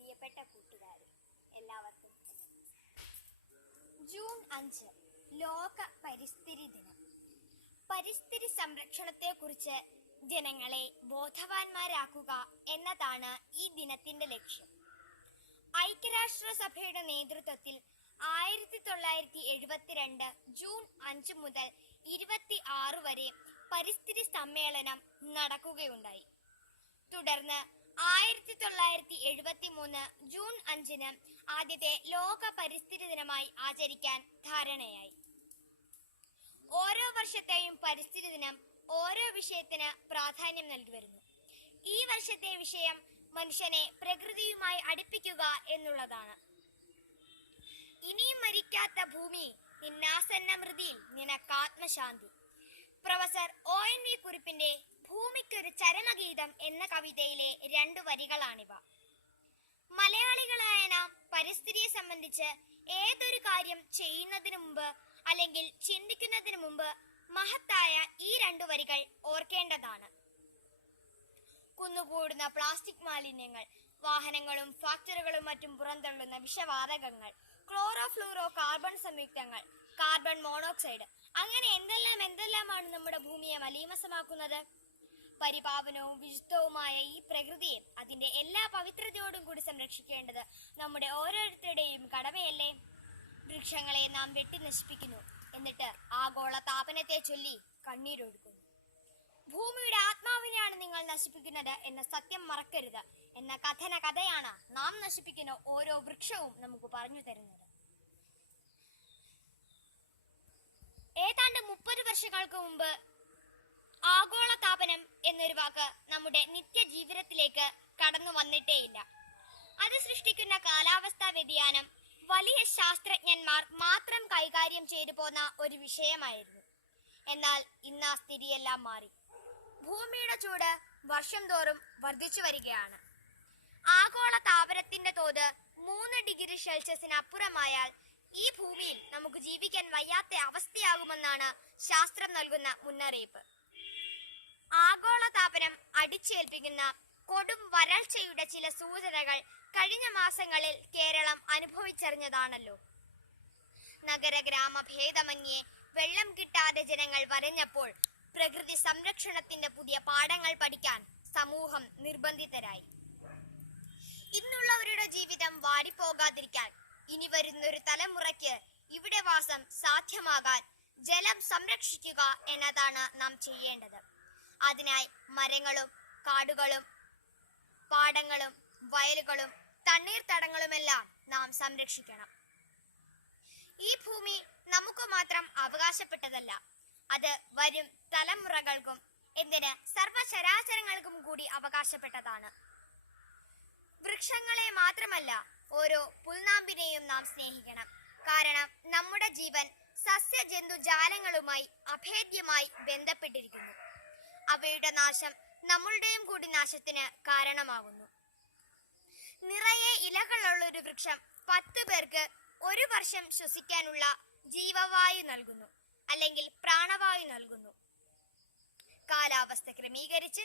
പ്രിയപ്പെട്ട കൂട്ടുകാരെ എല്ലാവർക്കും ജൂൺ അഞ്ച് ലോക പരിസ്ഥിതി ദിനം. പരിസ്ഥിതി സംരക്ഷണത്തെക്കുറിച്ച് ജനങ്ങളെ ബോധവാന്മാരാക്കുക എന്നതാണ് ഈ ദിനത്തിന്റെ ലക്ഷ്യം. ഐക്യരാഷ്ട്രസഭയുടെ നേതൃത്വത്തിൽ ആയിരത്തി തൊള്ളായിരത്തി എഴുപത്തിരണ്ട് ജൂൺ അഞ്ച് മുതൽ ഇരുപത്തി ആറ് വരെ പരിസ്ഥിതി സമ്മേളനം നടക്കുകയുണ്ടായി. തുടർന്ന് ആയിരത്തി തൊള്ളായിരത്തി എഴുപത്തി മൂന്ന് ജൂൺ അഞ്ചിന് ആദ്യത്തെ ലോക പരിസ്ഥിതി ദിനമായി ആചരിക്കാൻ ധാരണയായി. ഓരോ വർഷത്തെയും പരിസ്ഥിതി ദിനം ഓരോ വിഷയത്തിന് പ്രാധാന്യം നൽകി വരുന്നു. ഈ വർഷത്തെ വിഷയം മനുഷ്യനെ പ്രകൃതിയുമായി അടുപ്പിക്കുക എന്നുള്ളതാണ്. ഇനിയും മരിക്കാത്ത ഭൂമി നിന്നാസന്ന മൃതിയിൽ നിനക്കാത്മശാന്തി പ്രൊഫസർ ഒ എൻ വി കുറിപ്പിന്റെ ഭൂമിക്കൊരു ചരമഗീതം എന്ന കവിതയിലെ രണ്ടു വരികളാണിവ. മലയാളികളായ നാം പരിസ്ഥിതിയെ സംബന്ധിച്ച് ഏതൊരു കാര്യം ചെയ്യുന്നതിന് മുമ്പ് അല്ലെങ്കിൽ ചിന്തിക്കുന്നതിന് മുമ്പ് മഹത്തായ ഈ രണ്ടു വരികൾ ഓർക്കേണ്ടതാണ്. കുന്നുകൂടുന്ന പ്ലാസ്റ്റിക് മാലിന്യങ്ങൾ വാഹനങ്ങളും ഫാക്ടറികളും മറ്റും പുറന്തള്ളുന്ന വിഷവാതകങ്ങൾ ക്ലോറോ ഫ്ലൂറോ കാർബൺ സംയുക്തങ്ങൾ കാർബൺ മോണോക്സൈഡ് അങ്ങനെ എന്തെല്ലാം എന്തെല്ലാമാണ് നമ്മുടെ ഭൂമിയെ മലീമസമാക്കുന്നത്? പരിപാവനവും വിശുദ്ധവുമായ ഈ പ്രകൃതിയെ അതിന്റെ എല്ലാ പവിത്രതയോടും കൂടി സംരക്ഷിക്കേണ്ടത് നമ്മുടെ ഓരോരുത്തരുടെയും കടമയല്ലേ? വൃക്ഷങ്ങളെ നാം വെട്ടി നശിപ്പിക്കുന്നു. എന്നിട്ട് ആഗോള താപനത്തെ ചൊല്ലി കണ്ണീരൊഴുക്കുന്നു ഭൂമിയുടെ ആത്മാവിനെയാണ് നിങ്ങൾ നശിപ്പിക്കുന്നത് എന്ന സത്യം മറക്കരുത്. എന്ന കഥന കഥയാണ് നാം നശിപ്പിക്കുന്ന ഓരോ വൃക്ഷവും നമുക്ക് പറഞ്ഞു തരുന്നത്. ഏതാണ്ട് മുപ്പത് വർഷങ്ങൾക്ക് മുമ്പ് ആഗോള താപനം എന്നൊരു വാക്ക് നമ്മുടെ നിത്യജീവിതത്തിലേക്ക് കടന്നു വന്നിട്ടേയില്ല. അത് സൃഷ്ടിക്കുന്ന കാലാവസ്ഥാ വ്യതിയാനം വലിയ ശാസ്ത്രജ്ഞന്മാർ മാത്രം കൈകാര്യം ചെയ്തു പോന്ന ഒരു വിഷയമായിരുന്നു. എന്നാൽ ഇന്ന് ആ സ്ഥിതിയെല്ലാം മാറി. ഭൂമിയുടെ ചൂട് വർഷം തോറും വർദ്ധിച്ചു വരികയാണ്. ആഗോള താപനത്തിന്റെ തോത് മൂന്ന് ഡിഗ്രി സെൽഷ്യസിന് അപ്പുറമായാൽ ഈ ഭൂമിയിൽ നമുക്ക് ജീവിക്കാൻ വയ്യാത്ത അവസ്ഥയാകുമെന്നാണ് ശാസ്ത്രം നൽകുന്ന മുന്നറിയിപ്പ്. ആഗോള താപനം അടിച്ചേൽപ്പിക്കുന്ന കൊടും വരൾച്ചയുടെ ചില സൂചനകൾ കഴിഞ്ഞ മാസങ്ങളിൽ കേരളം അനുഭവിച്ചറിഞ്ഞതാണല്ലോ. നഗര ഗ്രാമ ഭേദമന്യേ വെള്ളം കിട്ടാതെ ജനങ്ങൾ വരഞ്ഞപ്പോൾ പ്രകൃതി സംരക്ഷണത്തിന്റെ പുതിയ പാഠങ്ങൾ പഠിക്കാൻ സമൂഹം നിർബന്ധിതരായി. ഇന്നുള്ളവരുടെ ജീവിതം വാടിപ്പോകാതിരിക്കാൻ ഇനി വരുന്നൊരു തലമുറയ്ക്ക് ഇവിടെ വാസം സാധ്യമാകാൻ ജലം സംരക്ഷിക്കുക എന്നതാണ് നാം ചെയ്യേണ്ടത്. അതിനായി മരങ്ങളും കാടുകളും പാടങ്ങളും വയലുകളും തണ്ണീർത്തടങ്ങളുമെല്ലാം നാം സംരക്ഷിക്കണം. ഈ ഭൂമി നമുക്ക് മാത്രം അവകാശപ്പെട്ടതല്ല. അത് വരും തലമുറകൾക്കും എന്തിന് സർവചരാചരങ്ങൾക്കും കൂടി അവകാശപ്പെട്ടതാണ്. വൃക്ഷങ്ങളെ മാത്രമല്ല ഓരോ പുൽനാമ്പിനെയും നാം സ്നേഹിക്കണം. കാരണം നമ്മുടെ ജീവൻ സസ്യജന്തുജാലങ്ങളുമായി അഭേദ്യമായി ബന്ധപ്പെട്ടിരിക്കുന്നു. അവയുടെ നാശം നമ്മളുടെയും കൂടി നാശത്തിന് കാരണമാകുന്നു. നിറയെ ഇലകളുള്ള ഒരു വൃക്ഷം പത്ത് പേർക്ക് ഒരു വർഷം ശ്വസിക്കാനുള്ള ജീവവായു നൽകുന്നു അല്ലെങ്കിൽ പ്രാണവായു നൽകുന്നു. കാലാവസ്ഥ ക്രമീകരിച്ച്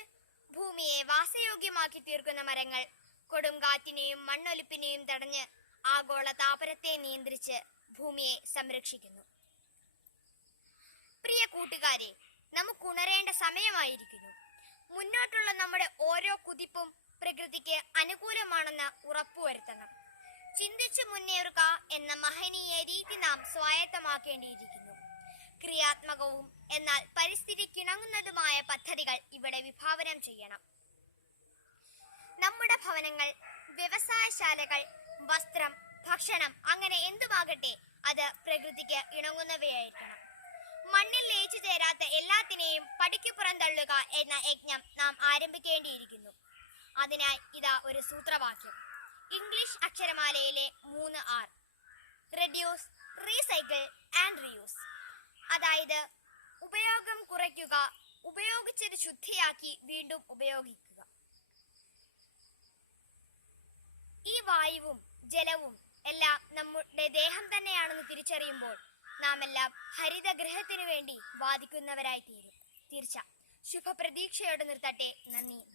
ഭൂമിയെ വാസയോഗ്യമാക്കി തീർക്കുന്ന മരങ്ങൾ കൊടുങ്കാറ്റിനെയും മണ്ണൊലിപ്പിനെയും തടഞ്ഞ് ആഗോള താപനത്തെ നിയന്ത്രിച്ച് ഭൂമിയെ സംരക്ഷിക്കുന്നു. പ്രിയ കൂട്ടുകാരെ നമുക്ക് ഉണരേണ്ട സമയമായിരിക്കുന്നു. മുന്നോട്ടുള്ള നമ്മുടെ ഓരോ കുതിപ്പും പ്രകൃതിക്ക് അനുകൂലമാണെന്ന് ഉറപ്പുവരുത്തണം. ചിന്തിച്ചു മുന്നേറുക എന്ന മഹനീയ രീതി നാം സ്വായത്തമാക്കേണ്ടിയിരിക്കുന്നു. ക്രിയാത്മകവും എന്നാൽ പരിസ്ഥിതിക്കിണങ്ങുന്നതുമായ പദ്ധതികൾ ഇവിടെ വിഭാവനം ചെയ്യണം. നമ്മുടെ ഭവനങ്ങൾ വ്യവസായശാലകൾ വസ്ത്രം ഭക്ഷണം അങ്ങനെ എന്തുമാകട്ടെ അത് പ്രകൃതിക്ക് ഇണങ്ങുന്നവയായിരിക്കണം. ലയിച്ചു ചേരാത്ത എല്ലാത്തിനെയും പടിക്ക് പുറന്തള്ളുക എന്ന യജ്ഞം നാം ആരംഭിക്കേണ്ടിയിരിക്കുന്നു. അതിനാൽ ഇതാ ഒരു സൂത്രവാക്യം. ഇംഗ്ലീഷ് അക്ഷരമാലയിലെ മൂന്ന് R. Reduce recycle and reuse അതായത് ഉപയോഗം കുറയ്ക്കുക ഉപയോഗിച്ചത് ശുദ്ധിയാക്കി വീണ്ടും ഉപയോഗിക്കുക. ഈ വായുവും ജലവും എല്ലാം നമ്മുടെ ദേഹം തന്നെയാണെന്ന് തിരിച്ചറിയുമ്പോൾ നാം എല്ലാം ഹരിതഗ്രഹത്തിനു വേണ്ടി വാദിക്കുന്നവരായി തീരും തീർച്ച. ശുഭപ്രതീക്ഷയോടെ നിർത്തട്ടെ. നന്ദി.